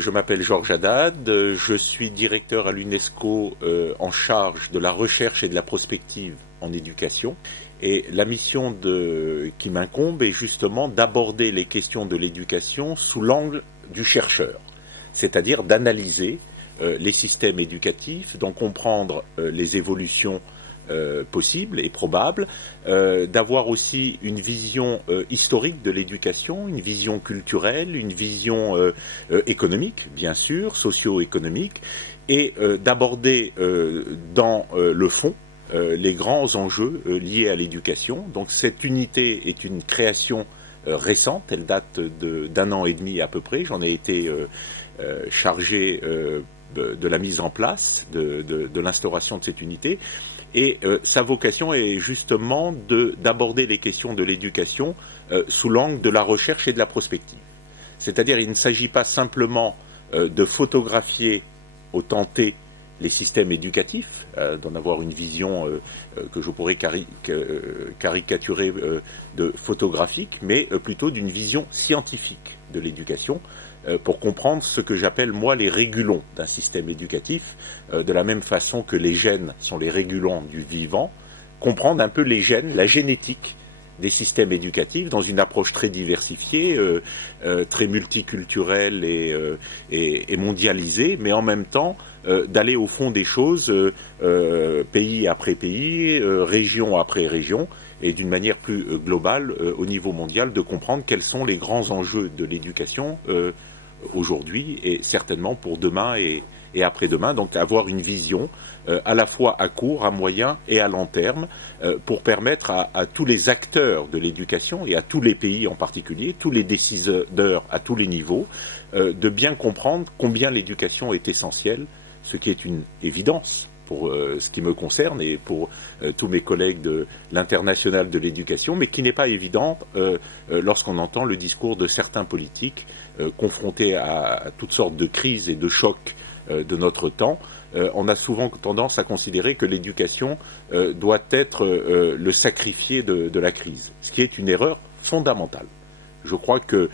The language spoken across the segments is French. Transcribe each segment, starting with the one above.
Je m'appelle Georges Haddad, je suis directeur à l'UNESCO en charge de la recherche et de la prospective en éducation. Et la mission qui m'incombe est justement d'aborder les questions de l'éducation sous l'angle du chercheur, c'est-à-dire d'analyser les systèmes éducatifs, d'en comprendre les évolutions possibles et probables, d'avoir aussi une vision historique de l'éducation, une vision culturelle, une vision économique, bien sûr, socio-économique, et d'aborder dans le fond les grands enjeux liés à l'éducation. Donc cette unité est une création récente, elle date d'un an et demi à peu près. J'en ai été chargé de la mise en place, de l'instauration de cette unité. Et sa vocation est justement d'aborder les questions de l'éducation sous l'angle de la recherche et de la prospective. C'est-à-dire il ne s'agit pas simplement de photographier au tenté les systèmes éducatifs, d'en avoir une vision que je pourrais caricaturer de photographique, mais plutôt d'une vision scientifique de l'éducation, pour comprendre ce que j'appelle moi les régulons d'un système éducatif, de la même façon que les gènes sont les régulons du vivant, comprendre un peu les gènes, la génétique des systèmes éducatifs dans une approche très diversifiée, très multiculturelle et mondialisée, mais en même temps d'aller au fond des choses, pays après pays, région après région, et d'une manière plus globale au niveau mondial, de comprendre quels sont les grands enjeux de l'éducation aujourd'hui et certainement pour demain et après-demain. Donc avoir une vision à la fois à court, à moyen et à long terme pour permettre à tous les acteurs de l'éducation et à tous les pays en particulier, tous les décideurs à tous les niveaux, de bien comprendre combien l'éducation est essentielle, ce qui est une évidence pour ce qui me concerne et pour tous mes collègues de l'international de l'éducation, mais qui n'est pas évident lorsqu'on entend le discours de certains politiques confrontés à toutes sortes de crises et de chocs de notre temps. On a souvent tendance à considérer que l'éducation doit être le sacrifié de la crise, ce qui est une erreur fondamentale. Je crois que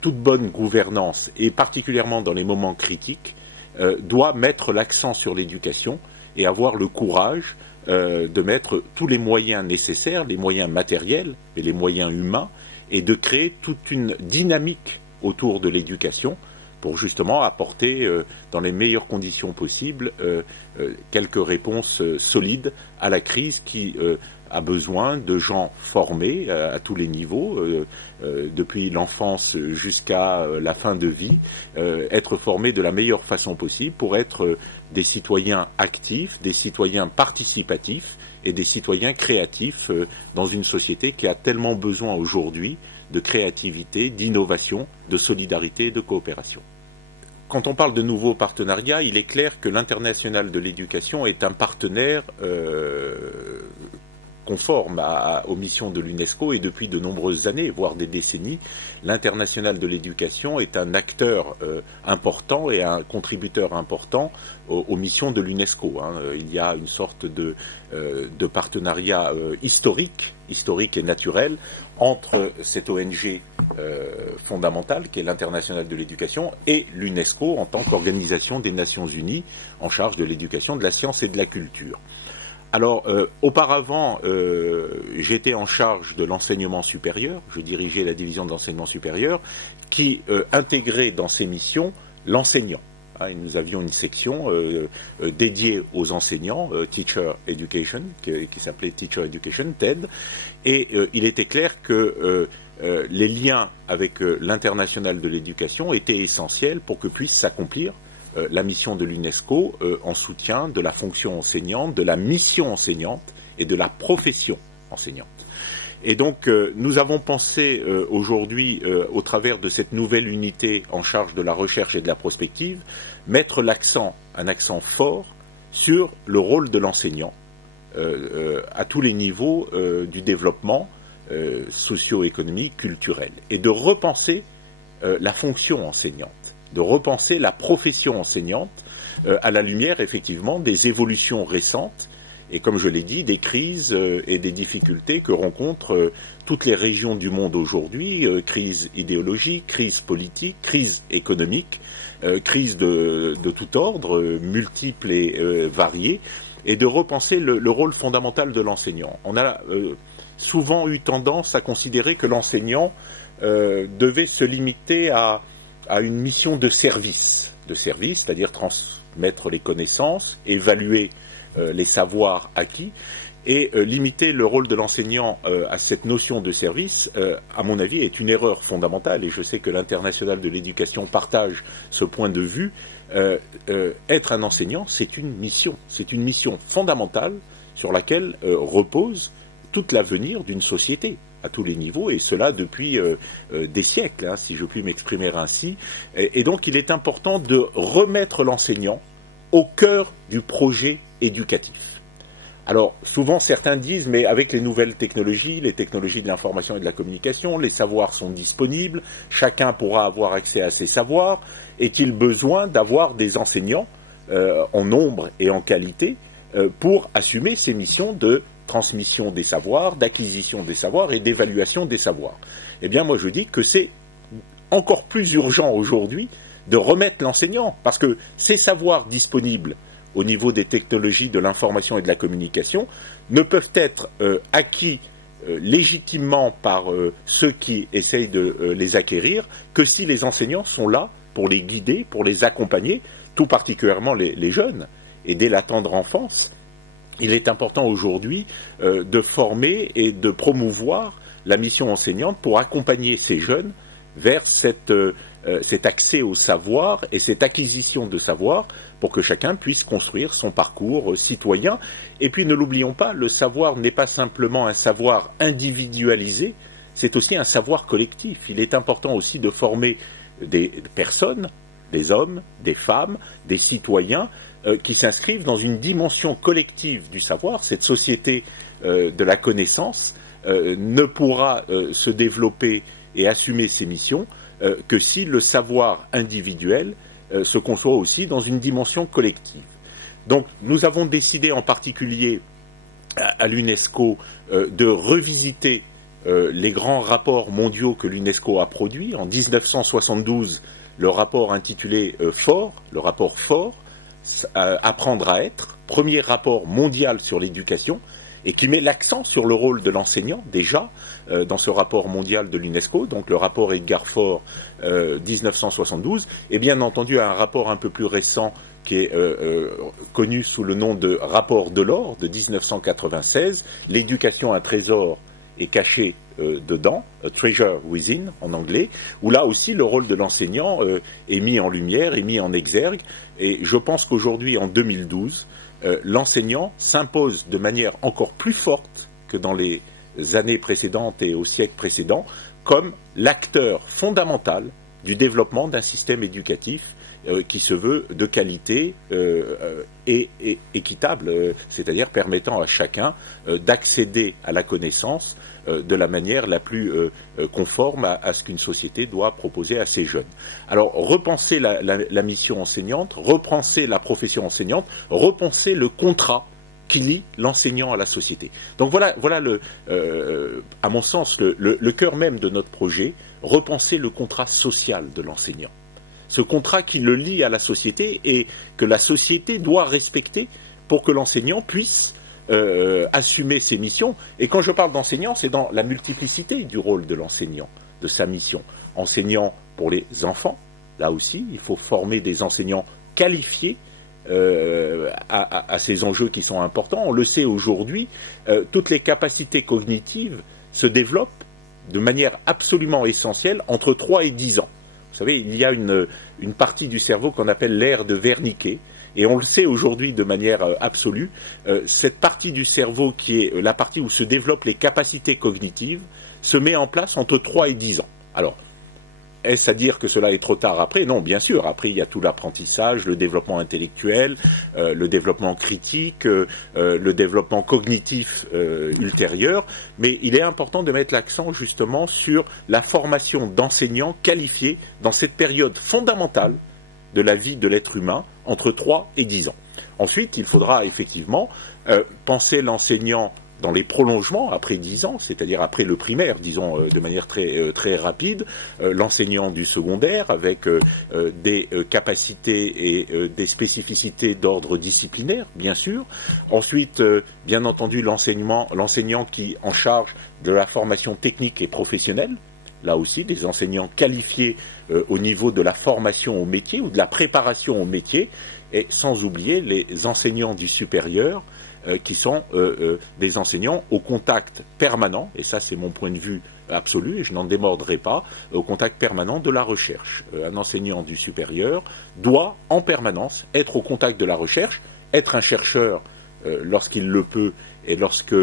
toute bonne gouvernance, et particulièrement dans les moments critiques, doit mettre l'accent sur l'éducation et avoir le courage de mettre tous les moyens nécessaires, les moyens matériels et les moyens humains, et de créer toute une dynamique autour de l'éducation pour justement apporter dans les meilleures conditions possibles quelques réponses solides à la crise qui a besoin de gens formés à tous les niveaux, depuis l'enfance jusqu'à la fin de vie, être formés de la meilleure façon possible pour être des citoyens actifs, des citoyens participatifs et des citoyens créatifs dans une société qui a tellement besoin aujourd'hui de créativité, d'innovation, de solidarité et de coopération. Quand on parle de nouveaux partenariats, il est clair que l'International de l'éducation est un partenaire conforme aux missions de l'UNESCO et depuis de nombreuses années, voire des décennies, l'International de l'éducation est un acteur important et un contributeur important aux missions de l'UNESCO. Il y a une sorte de partenariat historique et naturel entre cette ONG fondamentale qui est l'International de l'éducation et l'UNESCO en tant qu'organisation des Nations Unies en charge de l'éducation, de la science et de la culture. Alors, auparavant, j'étais en charge de l'enseignement supérieur, je dirigeais la division de l'enseignement supérieur, qui intégrait dans ses missions l'enseignant. Nous avions une section dédiée aux enseignants, Teacher Education, qui s'appelait Teacher Education, TED, et il était clair que les liens avec l'International de l'éducation étaient essentiels pour que puisse s'accomplir la mission de l'UNESCO en soutien de la fonction enseignante, de la mission enseignante et de la profession enseignante. Et donc nous avons pensé aujourd'hui, au travers de cette nouvelle unité en charge de la recherche et de la prospective, mettre un accent fort sur le rôle de l'enseignant à tous les niveaux du développement socio-économique, culturel, et de repenser la fonction enseignante, de repenser la profession enseignante à la lumière effectivement des évolutions récentes et comme je l'ai dit, des crises et des difficultés que rencontrent toutes les régions du monde aujourd'hui, crise idéologique, crise politique, crise économique, crise de tout ordre, multiples et variées, et de repenser le rôle fondamental de l'enseignant. On a souvent eu tendance à considérer que l'enseignant devait se limiter à une mission de service, c'est-à-dire transmettre les connaissances, évaluer les savoirs acquis, et limiter le rôle de l'enseignant à cette notion de service, à mon avis, est une erreur fondamentale, et je sais que l'Internationale de l'éducation partage ce point de vue. Être un enseignant, c'est une mission fondamentale sur laquelle repose tout l'avenir d'une société à tous les niveaux, et cela depuis des siècles, hein, si je puis m'exprimer ainsi. Et donc il est important de remettre l'enseignant au cœur du projet éducatif. Alors souvent certains disent, mais avec les nouvelles technologies, les technologies de l'information et de la communication, les savoirs sont disponibles, chacun pourra avoir accès à ces savoirs. Est-il besoin d'avoir des enseignants en nombre et en qualité pour assumer ces missions de transmission des savoirs, d'acquisition des savoirs et d'évaluation des savoirs? Eh bien moi je dis que c'est encore plus urgent aujourd'hui de remettre l'enseignant, parce que ces savoirs disponibles au niveau des technologies de l'information et de la communication ne peuvent être acquis légitimement par ceux qui essayent de les acquérir que si les enseignants sont là pour les guider, pour les accompagner, tout particulièrement les jeunes, et dès la tendre enfance. Il est important aujourd'hui de former et de promouvoir la mission enseignante pour accompagner ces jeunes vers cet accès au savoir et cette acquisition de savoir pour que chacun puisse construire son parcours citoyen. Et puis ne l'oublions pas, le savoir n'est pas simplement un savoir individualisé, c'est aussi un savoir collectif. Il est important aussi de former des personnes, des hommes, des femmes, des citoyens qui s'inscrivent dans une dimension collective du savoir. Cette société de la connaissance ne pourra se développer et assumer ses missions que si le savoir individuel se conçoit aussi dans une dimension collective. Donc nous avons décidé en particulier à l'UNESCO de revisiter les grands rapports mondiaux que l'UNESCO a produits. En 1972, le rapport intitulé FOR, le rapport FOR, Apprendre à être, premier rapport mondial sur l'éducation, et qui met l'accent sur le rôle de l'enseignant, déjà, dans ce rapport mondial de l'UNESCO, donc le rapport Edgar Faure 1972, et bien entendu un rapport un peu plus récent qui est connu sous le nom de rapport Delors de 1996, l'éducation un trésor est caché dedans, a treasure within en anglais, où là aussi le rôle de l'enseignant est mis en lumière, est mis en exergue, et je pense qu'aujourd'hui, en 2012, l'enseignant s'impose de manière encore plus forte que dans les années précédentes et au siècle précédent, comme l'acteur fondamental du développement d'un système éducatif qui se veut de qualité et équitable, c'est-à-dire permettant à chacun d'accéder à la connaissance de la manière la plus conforme à ce qu'une société doit proposer à ses jeunes. Alors, repenser la mission enseignante, repenser la profession enseignante, repenser le contrat qui lie l'enseignant à la société. Donc voilà à mon sens, le cœur même de notre projet, repenser le contrat social de l'enseignant. Ce contrat qui le lie à la société et que la société doit respecter pour que l'enseignant puisse assumer ses missions. Et quand je parle d'enseignant, c'est dans la multiplicité du rôle de l'enseignant, de sa mission. Enseignant pour les enfants, là aussi, il faut former des enseignants qualifiés à ces enjeux qui sont importants. On le sait aujourd'hui, toutes les capacités cognitives se développent de manière absolument essentielle entre 3 et 10 ans. Vous savez, il y a une partie du cerveau qu'on appelle l'aire de Wernicke, et on le sait aujourd'hui de manière absolue, cette partie du cerveau qui est la partie où se développent les capacités cognitives se met en place entre 3 et 10 ans. Alors, est-ce à dire que cela est trop tard après? Non, bien sûr. Après, il y a tout l'apprentissage, le développement intellectuel, le développement critique, le développement cognitif ultérieur. Mais il est important de mettre l'accent justement sur la formation d'enseignants qualifiés dans cette période fondamentale de la vie de l'être humain entre 3 et 10 ans. Ensuite, il faudra effectivement penser l'enseignant dans les prolongements après 10 ans, c'est-à-dire après le primaire, disons de manière très rapide, l'enseignant du secondaire avec des capacités et des spécificités d'ordre disciplinaire, bien sûr. Ensuite, bien entendu, l'enseignant qui en charge de la formation technique et professionnelle. Là aussi, des enseignants qualifiés au niveau de la formation au métier ou de la préparation au métier, et sans oublier les enseignants du supérieur, qui sont des enseignants au contact permanent, et ça c'est mon point de vue absolu, et je n'en démordrai pas, au contact permanent de la recherche. Un enseignant du supérieur doit en permanence être au contact de la recherche, être un chercheur lorsqu'il le peut et lorsque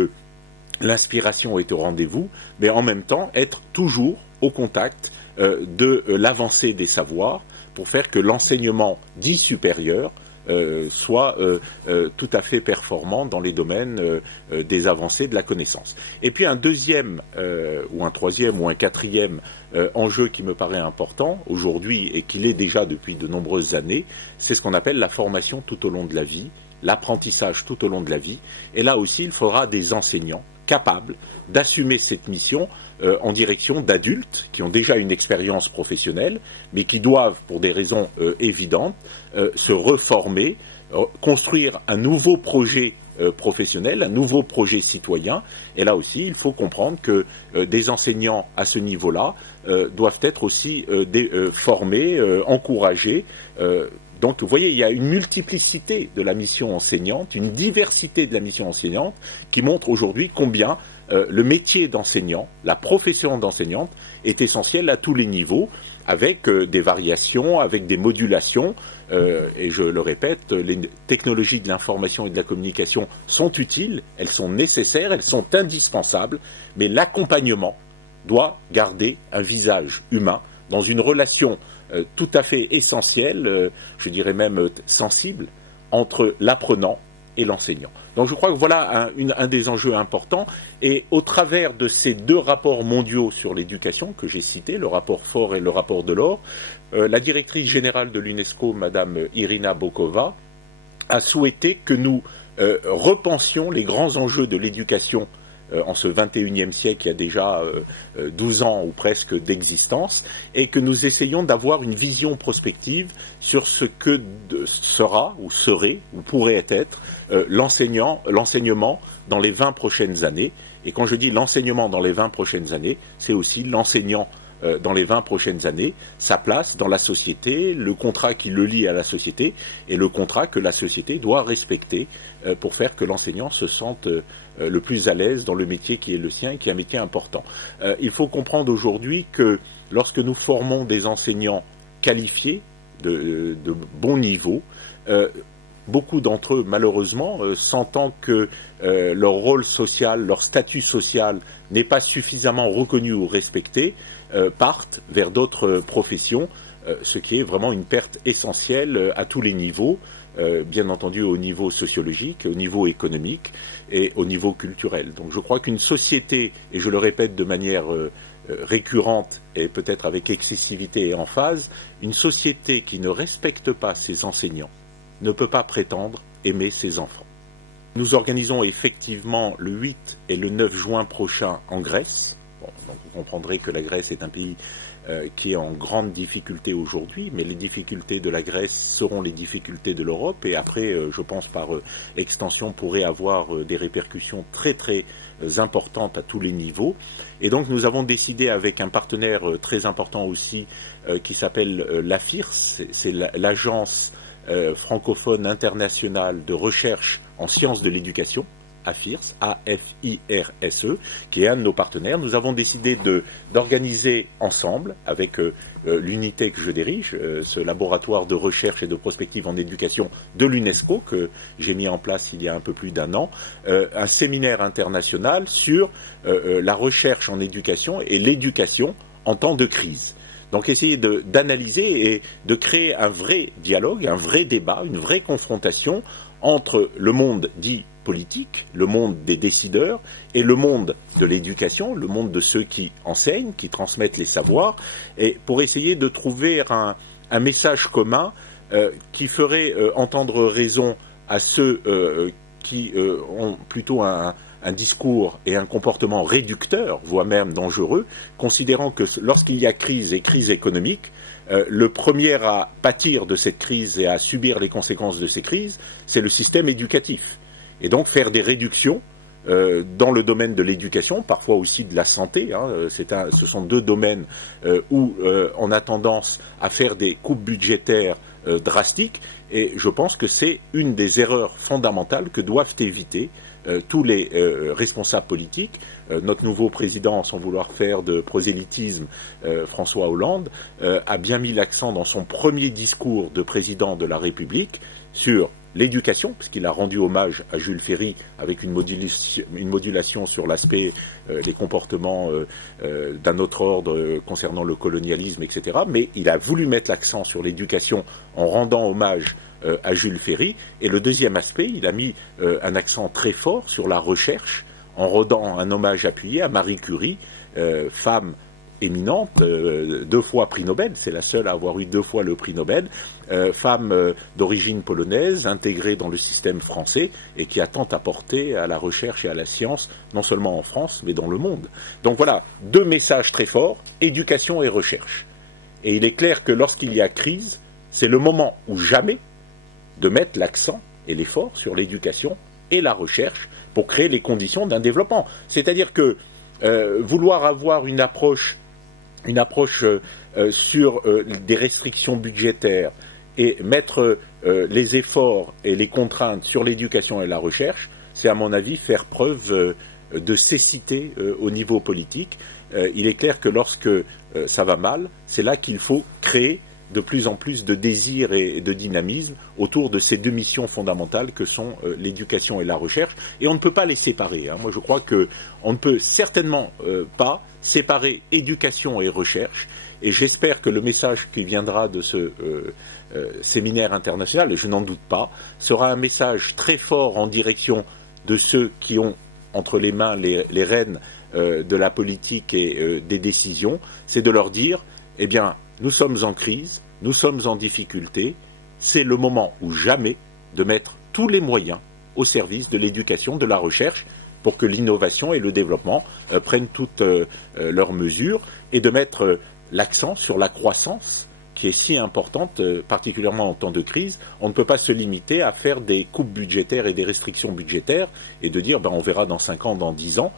l'inspiration est au rendez-vous, mais en même temps être toujours au contact de l'avancée des savoirs pour faire que l'enseignement dit supérieur soit tout à fait performant dans les domaines des avancées de la connaissance. Et puis un deuxième, ou un troisième, ou un quatrième enjeu qui me paraît important aujourd'hui et qui l'est déjà depuis de nombreuses années, c'est ce qu'on appelle la formation tout au long de la vie, l'apprentissage tout au long de la vie. Et là aussi, il faudra des enseignants capables d'assumer cette mission en direction d'adultes qui ont déjà une expérience professionnelle, mais qui doivent, pour des raisons évidentes, se reformer, construire un nouveau projet professionnel, un nouveau projet citoyen. Et là aussi, il faut comprendre que des enseignants à ce niveau-là doivent être aussi formés, encouragés. Donc, vous voyez, il y a une multiplicité de la mission enseignante, une diversité de la mission enseignante qui montre aujourd'hui combien le métier d'enseignant, la profession d'enseignante est essentielle à tous les niveaux, avec des variations, avec des modulations. Et je le répète, les technologies de l'information et de la communication sont utiles, elles sont nécessaires, elles sont indispensables, mais l'accompagnement doit garder un visage humain dans une relation tout à fait essentielle, je dirais même sensible, entre l'apprenant et l'enseignant. Donc je crois que voilà un des enjeux importants, et au travers de ces deux rapports mondiaux sur l'éducation que j'ai cités, le rapport Faure et le rapport Delors, la directrice générale de l'UNESCO, Madame Irina Bokova, a souhaité que nous repensions les grands enjeux de l'éducation en ce 21e siècle, il y a déjà 12 ans ou presque d'existence, et que nous essayons d'avoir une vision prospective sur ce que sera ou serait ou pourrait être l'enseignement dans les 20 prochaines années. Et quand je dis l'enseignement dans les 20 prochaines années, c'est aussi l'enseignant dans les 20 prochaines années, sa place dans la société, le contrat qui le lie à la société et le contrat que la société doit respecter pour faire que l'enseignant se sente le plus à l'aise dans le métier qui est le sien et qui est un métier important. Il faut comprendre aujourd'hui que lorsque nous formons des enseignants qualifiés de bon niveau, beaucoup d'entre eux, malheureusement, sentant que leur rôle social, leur statut social n'est pas suffisamment reconnu ou respecté, partent vers d'autres professions, ce qui est vraiment une perte essentielle à tous les niveaux, bien entendu au niveau sociologique, au niveau économique et au niveau culturel. Donc je crois qu'une société, et je le répète de manière récurrente et peut-être avec excessivité et emphase, une société qui ne respecte pas ses enseignants ne peut pas prétendre aimer ses enfants. Nous organisons effectivement le 8 et le 9 juin prochain en Grèce. Bon, donc vous comprendrez que la Grèce est un pays qui est en grande difficulté aujourd'hui, mais les difficultés de la Grèce seront les difficultés de l'Europe, et après, je pense par extension, pourrait avoir des répercussions très très importantes à tous les niveaux. Et donc nous avons décidé avec un partenaire très important aussi qui s'appelle l'AFIRS, c'est l'agence francophone internationale de recherche en sciences de l'éducation, AFIRS, A-F-I-R-S-E, qui est un de nos partenaires. Nous avons décidé d'organiser ensemble, avec l'unité que je dirige, ce laboratoire de recherche et de prospective en éducation de l'UNESCO, que j'ai mis en place il y a un peu plus d'un an, un séminaire international sur la recherche en éducation et l'éducation en temps de crise. Donc essayer d'analyser et de créer un vrai dialogue, un vrai débat, une vraie confrontation entre le monde dit politique, le monde des décideurs et le monde de l'éducation, le monde de ceux qui enseignent, qui transmettent les savoirs, et pour essayer de trouver un message commun qui ferait entendre raison à ceux qui ont plutôt un discours et un comportement réducteur, voire même dangereux, considérant que lorsqu'il y a crise et crise économique, le premier à pâtir de cette crise et à subir les conséquences de ces crises, c'est le système éducatif. Et donc faire des réductions dans le domaine de l'éducation, parfois aussi de la santé, ce sont deux domaines où on a tendance à faire des coupes budgétaires drastiques, et je pense que c'est une des erreurs fondamentales que doivent éviter tous les responsables politiques. Notre nouveau président, sans vouloir faire de prosélytisme, François Hollande, a bien mis l'accent dans son premier discours de président de la République sur l'éducation, puisqu'il a rendu hommage à Jules Ferry avec une modulation sur l'aspect, les comportements d'un autre ordre concernant le colonialisme, etc. Mais il a voulu mettre l'accent sur l'éducation en rendant hommage à Jules Ferry. Et le deuxième aspect, il a mis un accent très fort sur la recherche, en rendant un hommage appuyé à Marie Curie, femme éminente, 2 fois prix Nobel, c'est la seule à avoir eu 2 fois le prix Nobel, femme d'origine polonaise, intégrée dans le système français et qui a tant apporté à la recherche et à la science, non seulement en France, mais dans le monde. Donc voilà, 2 messages très forts, éducation et recherche. Et il est clair que lorsqu'il y a crise, c'est le moment ou jamais de mettre l'accent et l'effort sur l'éducation et la recherche pour créer les conditions d'un développement. C'est-à-dire que vouloir avoir une approche sur des restrictions budgétaires et mettre les efforts et les contraintes sur l'éducation et la recherche, c'est à mon avis faire preuve de cécité au niveau politique. Il est clair que lorsque ça va mal, c'est là qu'il faut créer de plus en plus de désir et de dynamisme autour de ces 2 missions fondamentales que sont l'éducation et la recherche. Et on ne peut pas les séparer. Moi, je crois qu'on ne peut certainement pas séparer éducation et recherche. Et j'espère que le message qui viendra de ce séminaire international, et je n'en doute pas, sera un message très fort en direction de ceux qui ont entre les mains les rênes de la politique et des décisions. C'est de leur dire, eh bien, nous sommes en crise, nous sommes en difficulté, c'est le moment ou jamais de mettre tous les moyens au service de l'éducation, de la recherche, pour que l'innovation et le développement prennent toutes leurs mesures, et de mettre l'accent sur la croissance, qui est si importante, particulièrement en temps de crise. On ne peut pas se limiter à faire des coupes budgétaires et des restrictions budgétaires, et de dire on verra dans 5 ans, dans 10 ans.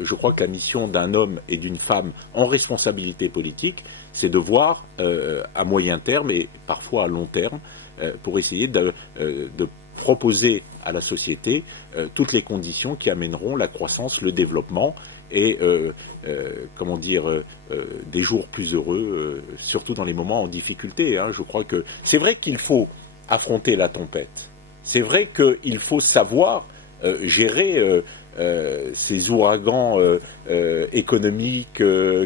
Je crois que la mission d'un homme et d'une femme en responsabilité politique, c'est de voir à moyen terme et parfois à long terme pour essayer de proposer à la société toutes les conditions qui amèneront la croissance, le développement et des jours plus heureux, surtout dans les moments en difficulté. Je crois que c'est vrai qu'il faut affronter la tempête. C'est vrai qu'il faut savoir gérer ces ouragans économiques,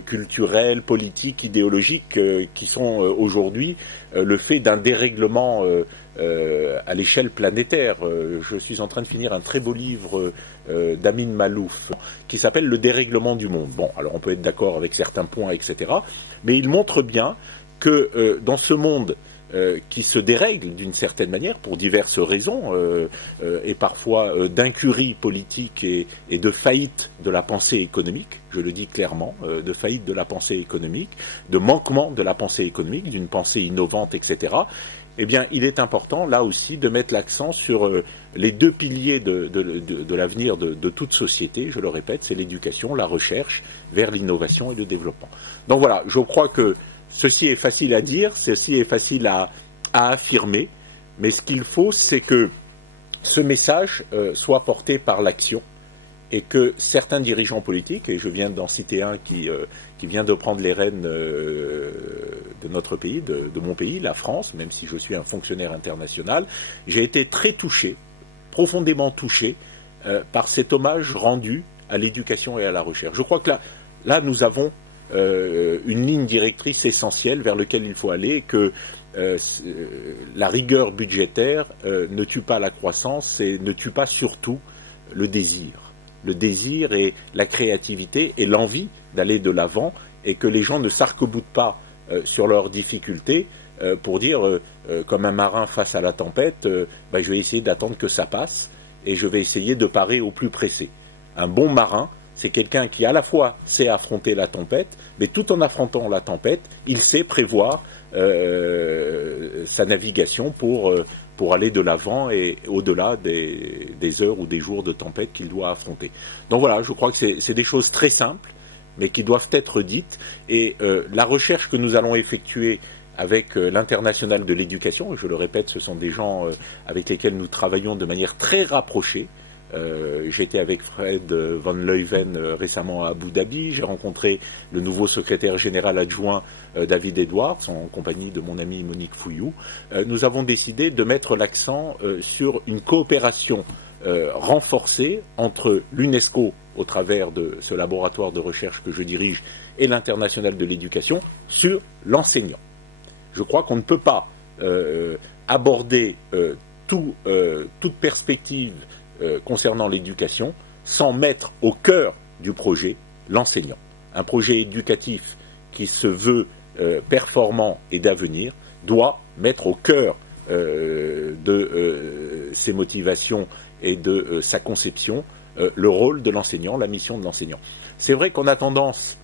culturels, politiques, idéologiques qui sont aujourd'hui le fait d'un dérèglement à l'échelle planétaire. Je suis en train de finir un très beau livre d'Amin Malouf qui s'appelle Le dérèglement du monde. Bon, alors on peut être d'accord avec certains points, etc. Mais il montre bien que dans ce monde qui se dérègle d'une certaine manière pour diverses raisons et parfois d'incurie politique et de faillite de la pensée économique, je le dis clairement, de faillite de la pensée économique, de manquement de la pensée économique, d'une pensée innovante, etc. Eh bien, il est important, là aussi, de mettre l'accent sur les 2 piliers de l'avenir de toute société, je le répète, c'est l'éducation, la recherche, vers l'innovation et le développement. Donc voilà, je crois que ceci est facile à dire, ceci est facile à affirmer, mais ce qu'il faut, c'est que ce message soit porté par l'action et que certains dirigeants politiques, et je viens d'en citer un qui vient de prendre les rênes de notre pays, de mon pays, la France, même si je suis un fonctionnaire international, j'ai été très touché, profondément touché par cet hommage rendu à l'éducation et à la recherche. Je crois que là nous avons une ligne directrice essentielle vers laquelle il faut aller, que la rigueur budgétaire ne tue pas la croissance et ne tue pas surtout le désir. Le désir et la créativité et l'envie d'aller de l'avant, et que les gens ne s'arc-boutent pas sur leurs difficultés, pour dire, comme un marin face à la tempête, je vais essayer d'attendre que ça passe et je vais essayer de parer au plus pressé. Un bon marin, c'est quelqu'un qui à la fois sait affronter la tempête, mais tout en affrontant la tempête, il sait prévoir sa navigation pour aller de l'avant et au-delà des heures ou des jours de tempête qu'il doit affronter. Donc voilà, je crois que c'est des choses très simples, mais qui doivent être dites. Et la recherche que nous allons effectuer avec l'International de l'éducation, et je le répète, ce sont des gens avec lesquels nous travaillons de manière très rapprochée. J'étais avec Fred Van Leuven récemment à Abu Dhabi, j'ai rencontré le nouveau secrétaire général adjoint David Edwards en compagnie de mon amie Monique Fouillou. Nous avons décidé de mettre l'accent sur une coopération renforcée entre l'UNESCO au travers de ce laboratoire de recherche que je dirige et l'International de l'éducation sur l'enseignant. Je crois qu'on ne peut pas aborder toute perspective concernant l'éducation sans mettre au cœur du projet l'enseignant. Un projet éducatif qui se veut performant et d'avenir doit mettre au cœur de ses motivations et de sa conception le rôle de l'enseignant, la mission de l'enseignant. C'est vrai qu'on a tendance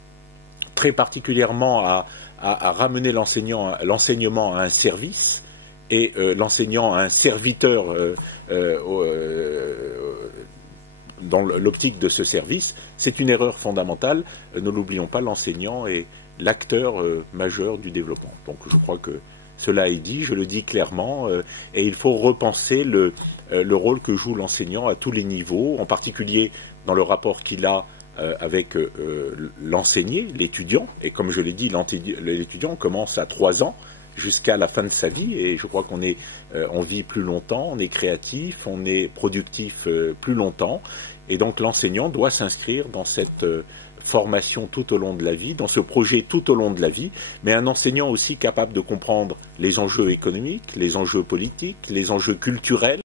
très particulièrement à ramener l'enseignement à un service et l'enseignant à un serviteur dans l'optique de ce service. C'est une erreur fondamentale. Ne l'oublions pas, l'enseignant est l'acteur majeur du développement. Donc je crois que cela est dit, je le dis clairement, et il faut repenser le rôle que joue l'enseignant à tous les niveaux, en particulier dans le rapport qu'il a avec l'enseigné, l'étudiant. Et comme je l'ai dit, l'étudiant commence à 3 ans jusqu'à la fin de sa vie, et je crois on vit plus longtemps, on est créatif, on est productif plus longtemps, et donc l'enseignant doit s'inscrire dans cette formation tout au long de la vie, dans ce projet tout au long de la vie, mais un enseignant aussi capable de comprendre les enjeux économiques, les enjeux politiques, les enjeux culturels,